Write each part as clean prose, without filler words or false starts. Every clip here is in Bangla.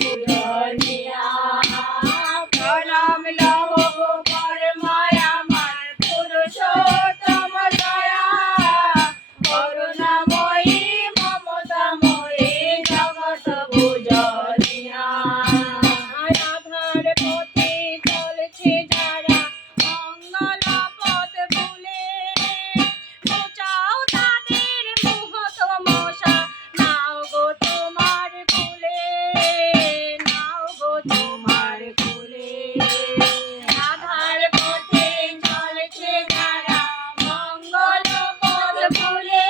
পূজনীয়া প্রণাম লহ পরমায় আমার পুরুষোত্তম দয়া করুণাময়ী মমতাময়ী জগৎ পূজনীয়া রাধার পথে চলছে যারা মঙ্গল পথ ভুলে বোঝাও তাদের মোহ তমসা নাও গো তোমার কুলে নাও গো তোমার কুলে রাধার পথে চলছে যারা মঙ্গল পথ ভুলে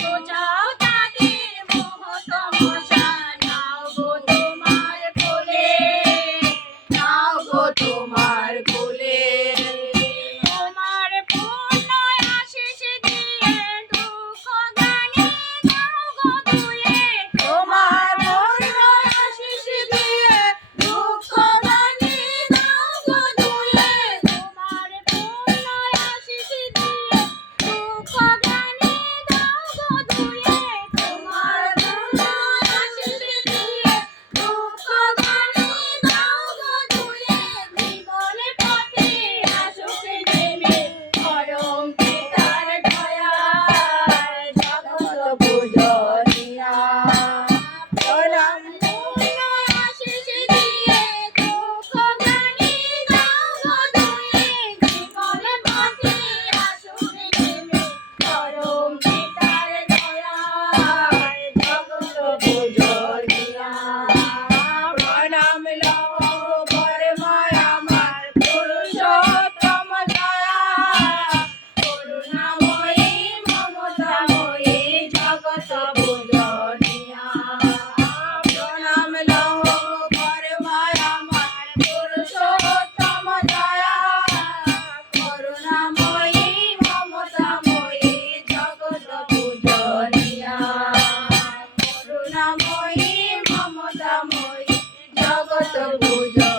বোঝাও তাদের মোহ তমসা নাও গো তোমার কুলে নাও গো তোমার কুলে তোমার পূর্ণ আশিস দিয়ে দুঃখ গানে দাও গো ধুয়ে তোমার পূর্ণ আশিস দিয়ে দুঃখ গানে দাও গো ধুয়ে তোমার পূর্ণ আশিস দিয়ে দুঃখ গানে দাও গো ধুয়ে তোমার পূর্ণ আশিস দিয়ে দুঃখ গানে দাও গো ধুয়ে জীবনে পথে আসুক নেমে পরম পিতার দয়ায় জগৎ পূজনীয়া প্রণাম পূর্ণ আশিস দিয়ে দুঃখ গানে দাও গো ধুয়ে জীবনে পথে আসুক নেমে পরম পিতার দয়ায় জগৎ পূজনীয়া প্রণাম লহ পরমায় আমার পুরুষোত্তম দয়া করুণাময়ী মমতাময়ী জগৎ পূজনীয়া প্রণাম লহ পরমায় আমার পুরুষোত্তম দয়া করুণাময়ী মমতাময়ী জগৎ পূজনীয়া করুণাময়ী মমতাময়ী জগৎ পূজনীয়া।